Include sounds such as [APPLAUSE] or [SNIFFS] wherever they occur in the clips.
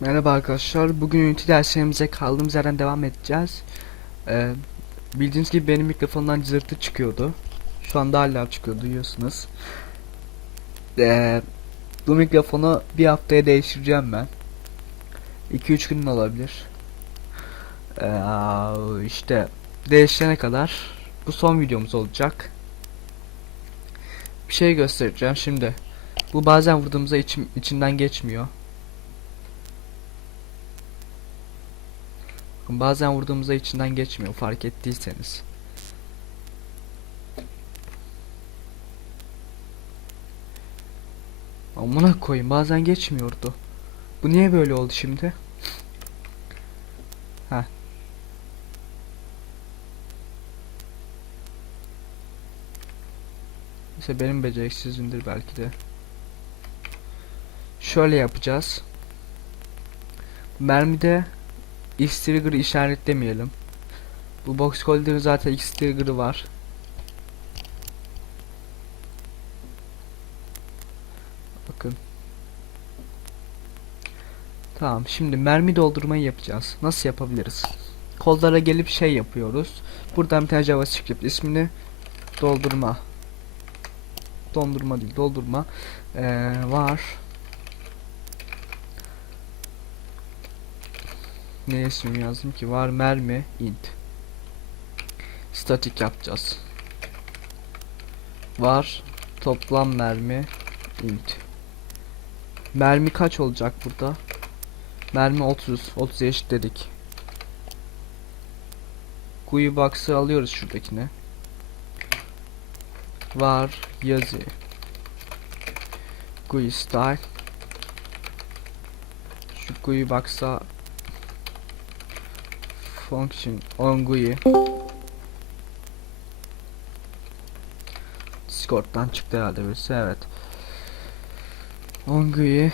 Merhaba arkadaşlar. Bugün Unity derslerimize kaldığımız yerden devam edeceğiz. Ee, bildiğiniz gibi benim mikrofondan cızırtı çıkıyordu. Şu anda hala çıkıyor duyuyorsunuz. Ee, bu mikrofonu bir haftaya değiştireceğim ben. 2-3 gün olabilir. Ee, işte değişene kadar bu son videomuz olacak. Bir şey göstereceğim şimdi. Bu bazen vurduğumuzda içim, içinden geçmiyor. Bakın Bazen vurduğumuzda içinden geçmiyor fark ettiyseniz. Amına koyayım bazen geçmiyordu. Bu niye böyle oldu şimdi? [SNIFFS] Heh. İşte benim beceriksizimdir belki de. Şöyle yapacağız. Mermide X trigger'ı işaretlemeyelim. Bu box colder'ın zaten X trigger'ı var. Bakın. Tamam şimdi mermi doldurmayı yapacağız. Nasıl yapabiliriz? Kollara gelip şey yapıyoruz. Buradan bir tane JavaScript ismini doldurma. Dondurma değil doldurma. Ee, var. Ne ismini yazdım ki? Var mermi int. Statik yapacağız. Var toplam mermi int. Mermi kaç olacak burada? Mermi 30. 30 eşitledik. Kuyu box'ı alıyoruz şuradakine. Var yazı. Kuyu style. Şu kuyu box'a function on GUI Discord'dan çıktı herhalde birisi evet. On GUI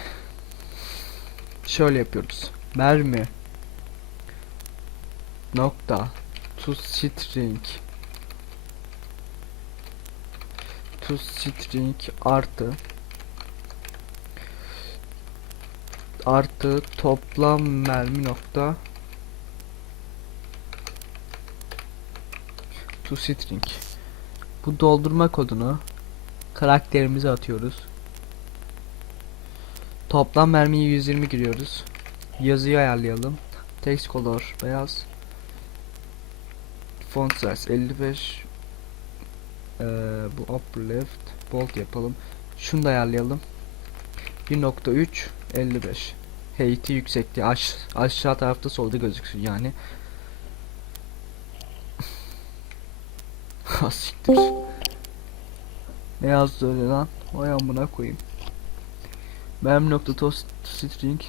şöyle yapıyoruz. Mermi nokta to string to string artı artı toplam mermi nokta to string. Bu doldurma kodunu karakterimize atıyoruz. Toplam mermiyi 120 giriyoruz. Yazıyı ayarlayalım. Text color beyaz. Font size 55. Ee, bu upper left bold yapalım. Şunu da ayarlayalım. 1.3 55. Height'i yüksekliği aş aşağı tarafta solda gözüksün yani. Ha siktir. Ne yazdı öyle lan? Vay amına koyayım. Mem nokta toast string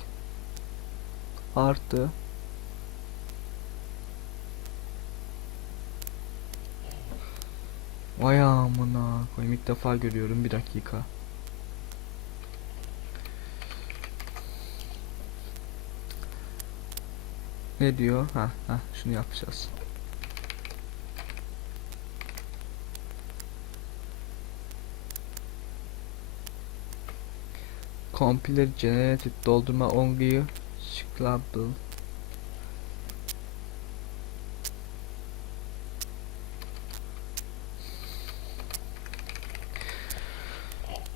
artı Vay amına koyayım ilk defa görüyorum bir dakika. Ne diyor? Ha ha şunu yapacağız. Compiler generated doldurma onguyu scrabble.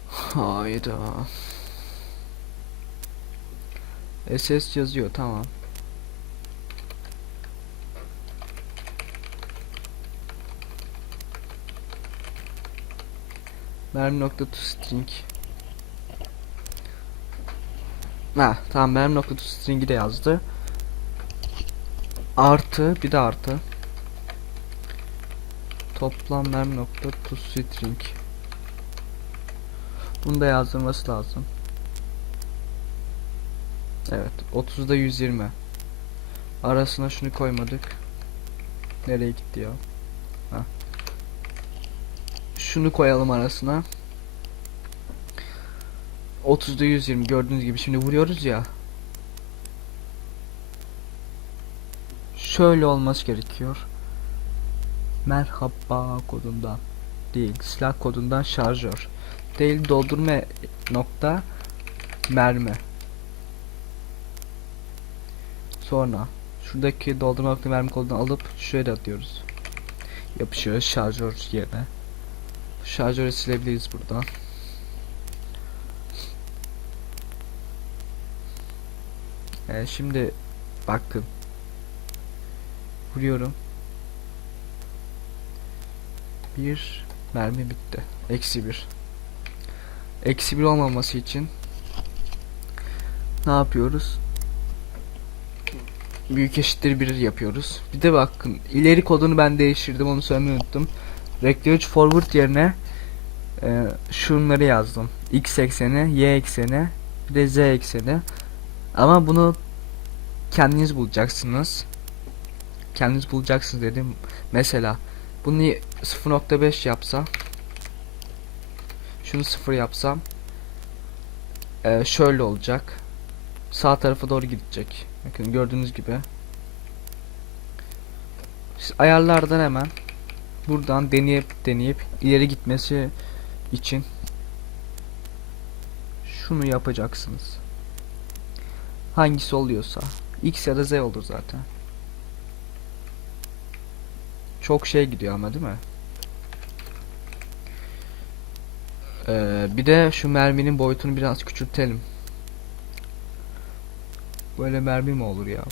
Hayda. SS yazıyor tamam. Mermi nokta to string Ha tamam benim nokta string'i de yazdı. Artı bir de artı. Toplam mermi nokta to string. Bunu da yazdırması lazım. Evet 30'da 120. Arasına şunu koymadık. Nereye gitti ya? Ha. Şunu koyalım arasına. 30'da 120 gördüğünüz gibi şimdi vuruyoruz ya. Şöyle olması gerekiyor. Merhaba kodundan değil silah kodundan şarjör değil doldurma nokta mermi Sonra şuradaki doldurma nokta mermi kodunu alıp şöyle atıyoruz. Yapışıyoruz şarjör yerine. Şarjörü silebiliriz buradan. Ee, şimdi bakın. Vuruyorum. Bir mermi bitti. Eksi bir. Eksi bir olmaması için ne yapıyoruz? Büyük eşittir 1 yapıyoruz. Bir de bakın ileri kodunu ben değiştirdim onu söylemeyi unuttum. Vector 3 forward yerine e, şunları yazdım. X ekseni, Y ekseni, bir de Z ekseni. Ama bunu kendiniz bulacaksınız. Kendiniz bulacaksınız dedim. Mesela bunu 0.5 yapsam şunu 0 yapsam e, şöyle olacak. Sağ tarafa doğru gidecek. Bakın gördüğünüz gibi. Siz ayarlardan hemen buradan deneyip deneyip ileri gitmesi için şunu yapacaksınız. Hangisi oluyorsa. X ya da Z olur zaten. Çok şey gidiyor ama değil mi? Ee, bir de şu merminin boyutunu biraz küçültelim. Böyle mermi mi olur ya?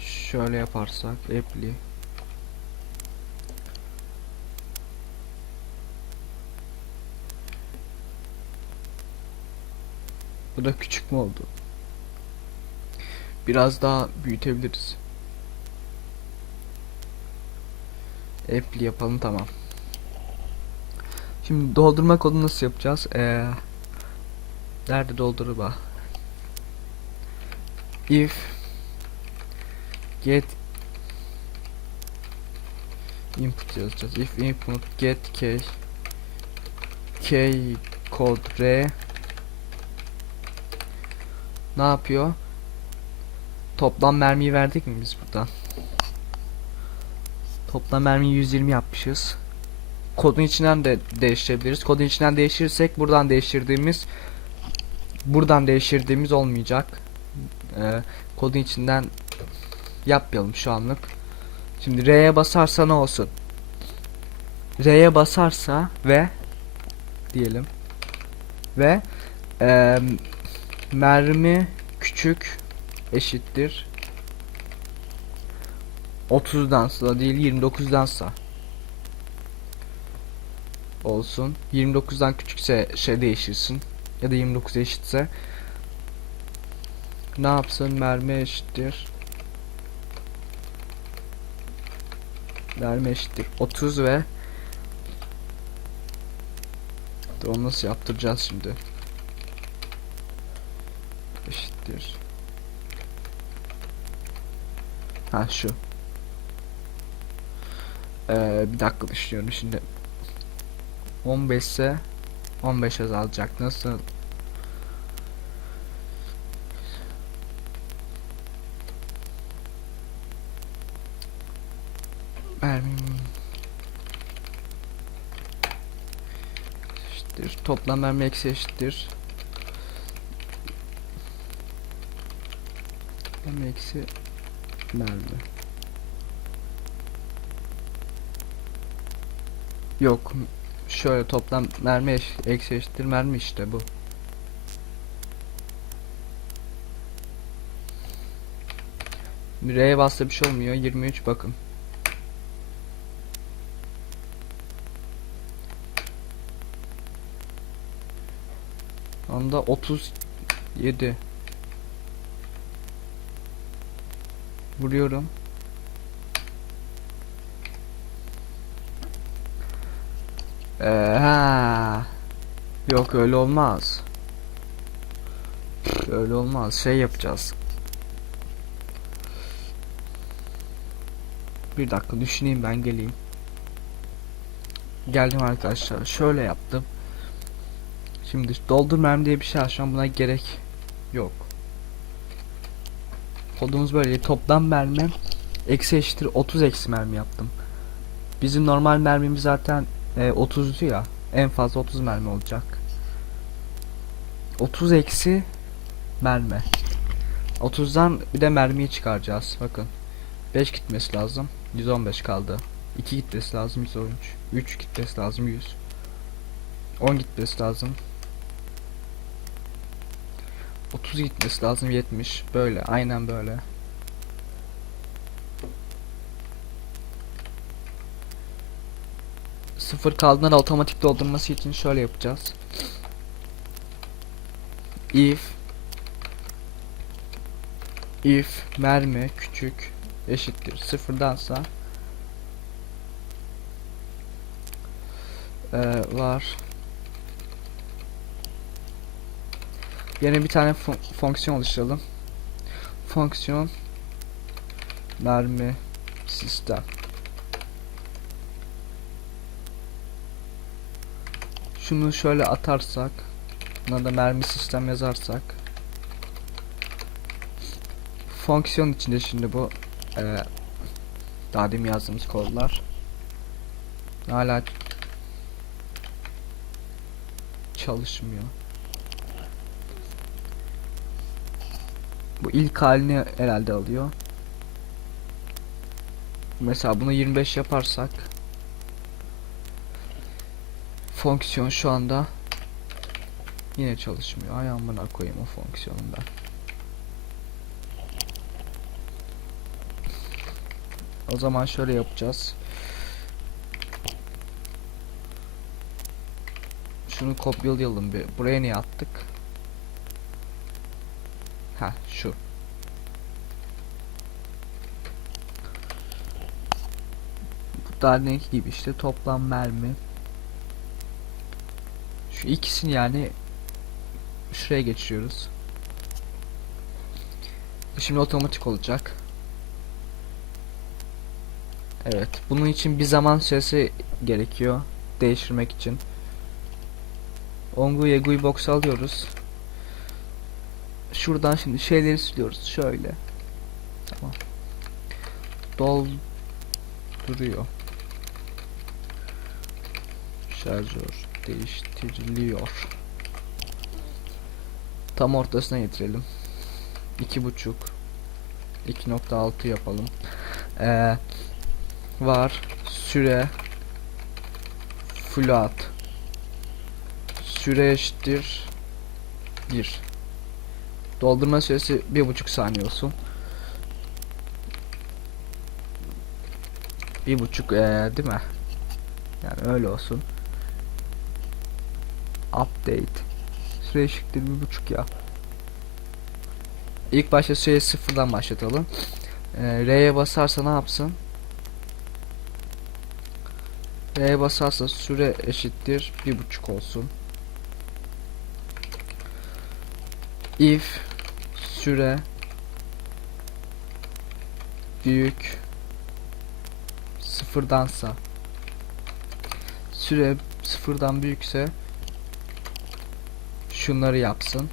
Şöyle yaparsak apply Bu da küçük mü oldu? Biraz daha büyütebiliriz. Apply yapalım tamam. Şimdi doldurma kodu nasıl yapacağız? Ee, nerede doldurma? If get input yazacağız. If input get k k kod r ne yapıyor? Toplam mermiyi verdik mi biz buradan? Toplam mermiyi 120 yapmışız kodun içinden de değiştirebiliriz. Kodun içinden değiştirirsek buradan değiştirdiğimiz buradan değiştirdiğimiz olmayacak. Ee, kodun içinden yapmayalım şu anlık. Şimdi R'ye basarsa ne olsun? R'ye basarsa ve diyelim ve e, mermi küçük eşittir 30'dansa değil 29'dansa olsun. 29'dan küçükse şey değişirsin. Ya da 29 eşitse ne yapsın? Mermi eşittir. Mermi eşittir 30 ve onu nasıl yaptıracağız şimdi? Eşittir. Ha şu. Ee, bir dakika düşünüyorum şimdi. 15 ise 15 azalacak. Nasıl? Eşittir. Toplam mermi eksi eşittir. Mermi eksi mermi. Yok Şöyle toplam mermi eş, eksi eşittir mermi işte bu. R'ye bastı bir şey olmuyor. 23 bakın. Anda 37 Vuruyorum. Ee, ha. Yok öyle olmaz. Öyle olmaz. Şey yapacağız. Bir dakika düşüneyim ben geleyim. Geldim arkadaşlar. Şöyle yaptım. Şimdi doldur mermi diye bir şey an buna gerek yok. Kodumuz böyle toplam mermi eksi eşittir 30 eksi mermi yaptım. Bizim normal mermimiz zaten e, 30'du ya. En fazla 30 mermi olacak. 30 eksi mermi. 30'dan bir de mermiyi çıkaracağız. Bakın. 5 gitmesi lazım. 115 kaldı. 2 gitmesi lazım 113. 3 gitmesi lazım 100. 10 gitmesi lazım. 30 gitmesi lazım 70. Böyle aynen böyle. Sıfır kaldığında da otomatik doldurması için şöyle yapacağız. If if mermi küçük eşittir sıfırdansa eee, var yeni bir tane fon- fonksiyon oluşturalım. Fonksiyon mermi sistem. Şunu şöyle atarsak buna da mermi sistem yazarsak. Fonksiyon içinde şimdi bu eee daha demin yazdığımız kodlar. Hala çalışmıyor. Bu ilk halini herhalde alıyor. Mesela bunu 25 yaparsak fonksiyon şu anda yine çalışmıyor. Ay amına koyayım o fonksiyonunda. O zaman şöyle yapacağız. Şunu kopyalayalım bir. Buraya niye attık? Ha şu. Bu da ne gibi işte toplam mermi. Şu ikisini yani şuraya geçiriyoruz. Şimdi otomatik olacak. Evet, bunun için bir zaman süresi gerekiyor değiştirmek için. Ongu Yegui box alıyoruz. Şuradan şimdi şeyleri siliyoruz şöyle. Tamam. Dolduruyor. Şarjör değiştiriliyor. Tam ortasına getirelim. İki buçuk. 2.6 yapalım. Ee, var süre float süre eşittir 1 doldurma süresi bir buçuk saniye olsun. Bir buçuk ee, değil mi? Yani öyle olsun. Update. Süre eşittir bir buçuk ya. İlk başta süreyi sıfırdan başlatalım. Ee, R'ye basarsa ne yapsın? R'ye basarsa süre eşittir bir buçuk olsun. If süre büyük sıfırdansa süre sıfırdan büyükse şunları yapsın.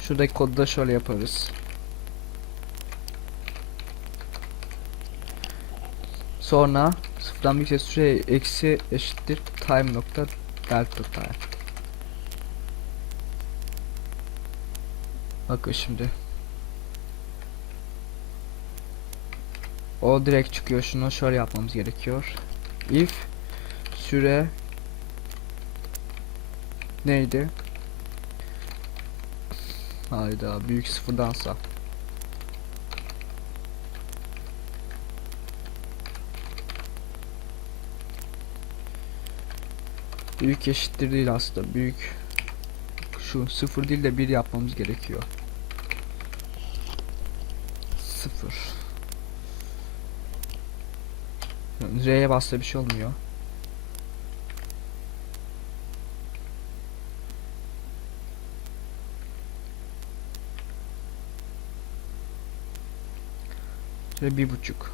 Şuradaki kodu da şöyle yaparız. Sonra sıfırdan büyükse süre eksi eşittir time nokta delta time. Bakın şimdi. O direkt çıkıyor. Şunu şöyle yapmamız gerekiyor. If süre neydi? Hayda büyük sıfırdansa. Büyük eşittir değil aslında. Büyük şu sıfır değil de bir yapmamız gerekiyor. Sıfır. R'ye bassa bir şey olmuyor. Şöyle bir buçuk.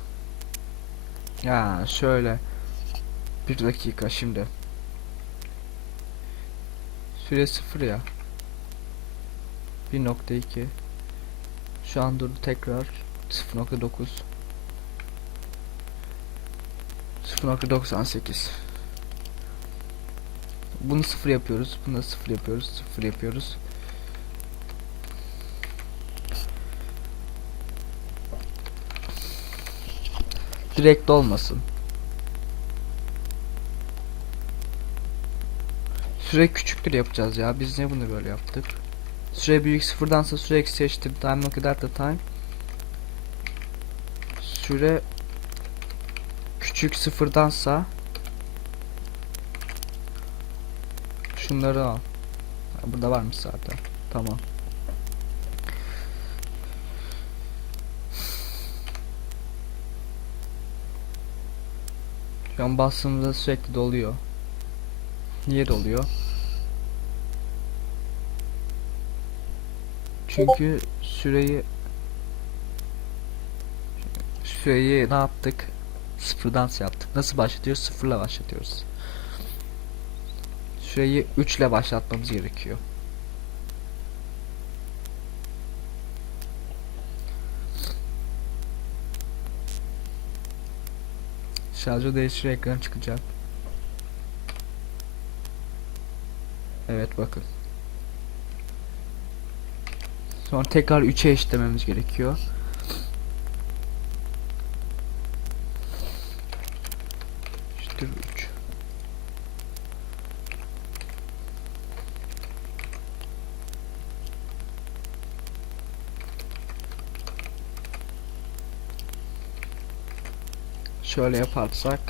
Ya şöyle. Bir dakika şimdi. Süre sıfır ya. 1.2 Şu an durdu tekrar 0.9 0.98 Bunu sıfır yapıyoruz. Bunu da sıfır yapıyoruz. Sıfır yapıyoruz. Direkt olmasın. Süre küçüktür yapacağız ya. Biz niye bunu böyle yaptık? Süre büyük sıfırdansa süre eksi eşittir time no kadar da time. Süre küçük sıfırdansa şunları al. Burada varmış zaten. Tamam. Şu an bastığımızda sürekli doluyor. Niye doluyor? Çünkü süreyi süreyi ne yaptık? Sıfırdan şey yaptık. Nasıl başlatıyoruz? Sıfırla başlatıyoruz. Süreyi 3 ile başlatmamız gerekiyor. Şarjı değiştir ekran çıkacak. Evet bakın. Sonra tekrar 3'e eşitlememiz gerekiyor. İşte 3. Şöyle yaparsak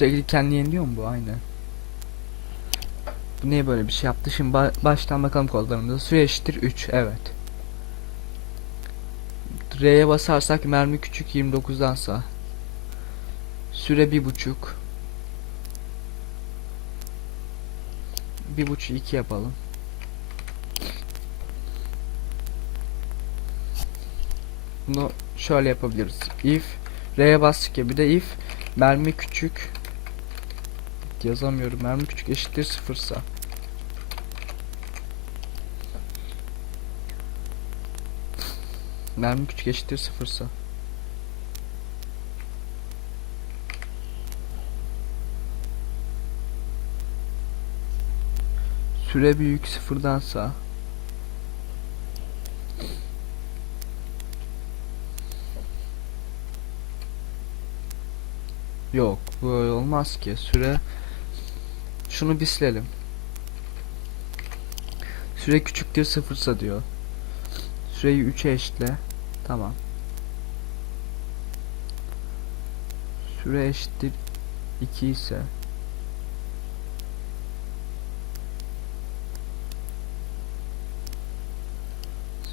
Sürekli kendini yeniliyor mu bu? Aynı. Bu niye böyle bir şey yaptı? Şimdi ba- baştan bakalım kodlarımıza. Süre eşittir 3. Evet. R'ye basarsak mermi küçük 29'dansa. Süre bir buçuk. Bir buçuk iki yapalım. Bunu şöyle yapabiliriz. If R'ye bastık ya bir de if mermi küçük yazamıyorum. Mermi küçük eşittir sıfırsa. Mermi küçük eşittir sıfırsa. Süre büyük sıfırdansa Yok böyle olmaz ki süre Şunu bir silelim. Süre küçüktür sıfırsa diyor. Süreyi 3'e eşitle. Tamam. Süre eşittir 2 ise.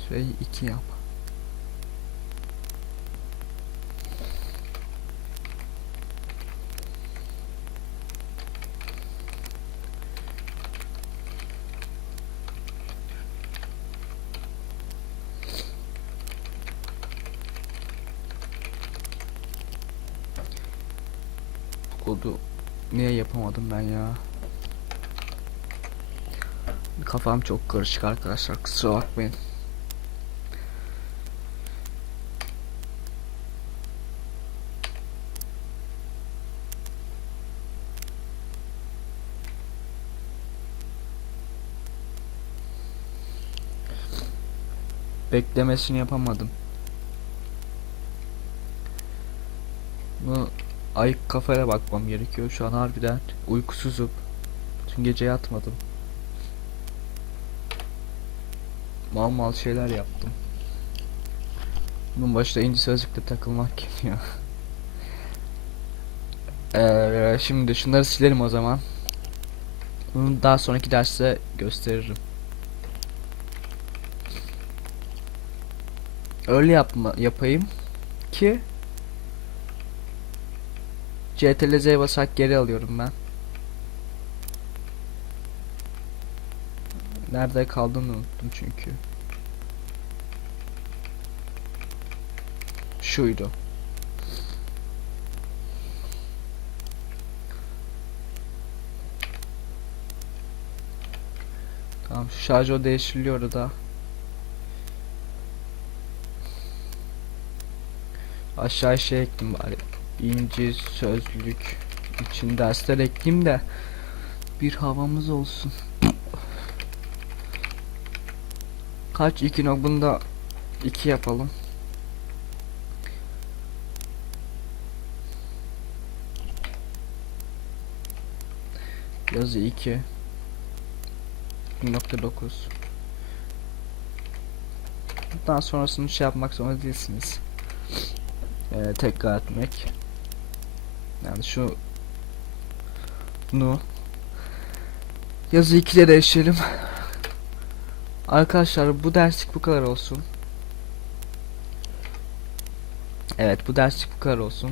Süreyi 2 yap Bu kodu yapamadım ben ya? Kafam çok karışık arkadaşlar kusura bakmayın. Beklemesini yapamadım. Ayık kafaya bakmam gerekiyor. Şu an harbiden uykusuzum. Tüm gece yatmadım. Mal mal şeyler yaptım. Bunun başta inci sözlükte takılmak geliyor. Ee, şimdi şunları silelim o zaman. Bunu daha sonraki derste gösteririm. Öyle yapma yapayım ki CTRL Z'ye basarak geri alıyorum ben. Nerede kaldığını unuttum çünkü. Şuydu. Tamam şu şarjör değiştiriliyor da. Aşağı şey ektim bari. İnci sözlük için dersler ekleyeyim de bir havamız olsun. Kaç iki no bunda iki yapalım. Yazı 2 1.9 Daha sonrasını şey yapmak zorunda değilsiniz. Ee, tekrar etmek. Yani şu bunu yazı 2'de değiştirelim. Arkadaşlar bu derslik bu kadar olsun. Evet bu derslik bu kadar olsun.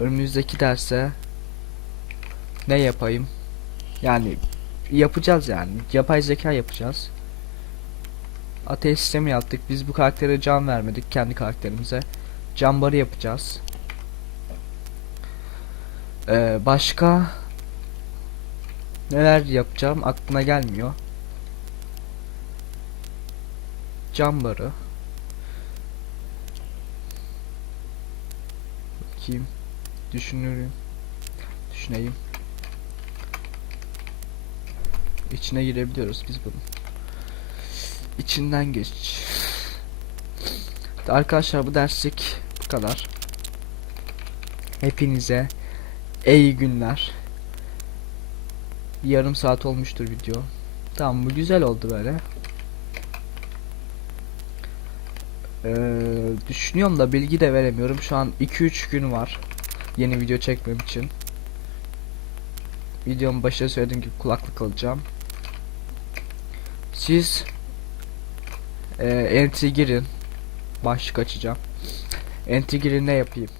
Önümüzdeki derse ne yapayım? Yani yapacağız yani. Yapay zeka yapacağız. Ateş sistemi yaptık. Biz bu karaktere can vermedik kendi karakterimize. Can barı yapacağız. Ee, başka neler yapacağım aklıma gelmiyor. Can barı. Bakayım. Düşünürüm. Düşüneyim. İçine girebiliyoruz biz bunun. İçinden geç. Arkadaşlar bu derslik bu kadar. Hepinize iyi günler. Bir yarım saat olmuştur video. Tamam bu güzel oldu böyle. Ee, düşünüyorum da bilgi de veremiyorum. Şu an 2-3 gün var. Yeni video çekmem için. Videomun başında söylediğim gibi kulaklık alacağım. Siz e, entry girin. Başlık açacağım. Entry girin ne yapayım?